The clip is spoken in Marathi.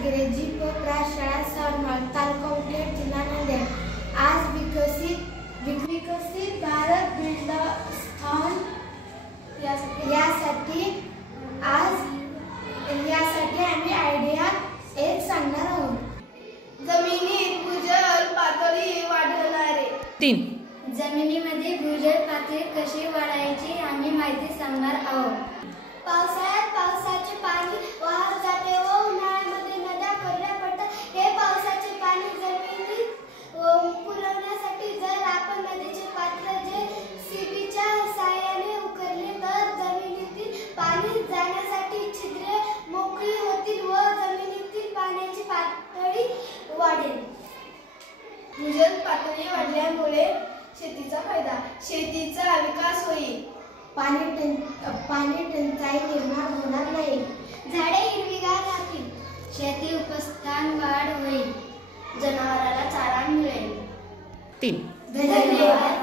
इंग्रजी व शाळा सावरमाळ तालुका उमरेड जिल्हा नांदेड। आज विकसित भारत बिल्डस्थान यासाठी आम्ही आयडिया एक सांगणार आहोत। जमिनीत भूजल पातळी वाढवणारे 3 जमिनीमध्ये भूजल पातळी कशी वाढवायची आम्ही माहिती सांगणार आहोत। पावसाळ्यात पावसाचे पाणी वाहत जाते व उन्हाळ्यामध्ये नद्या कोरड्या पडतात। हे पावसाचे पाणी जमिनीत पुरवण्यासाठी जर आपण नदीचे पात्र JCBच्या साहाय्याने उकरले तर जमिनीतील पाणी जाण्यासाठी छिद्रे मोकळी होतील व जमिनीतील पाण्याची पातळी वाढेल। भूजल पातळी वाढल्यामुळे शेतीचा फायदा, शेतीचा विकास होईल, पाणी टंचाई निर्माण होणार नाही, झाडे हिरवीगार राहतील, शेती उपस्थान वाढ होईल, जनावराला चारा मिळेल। 3 धन्यवाद।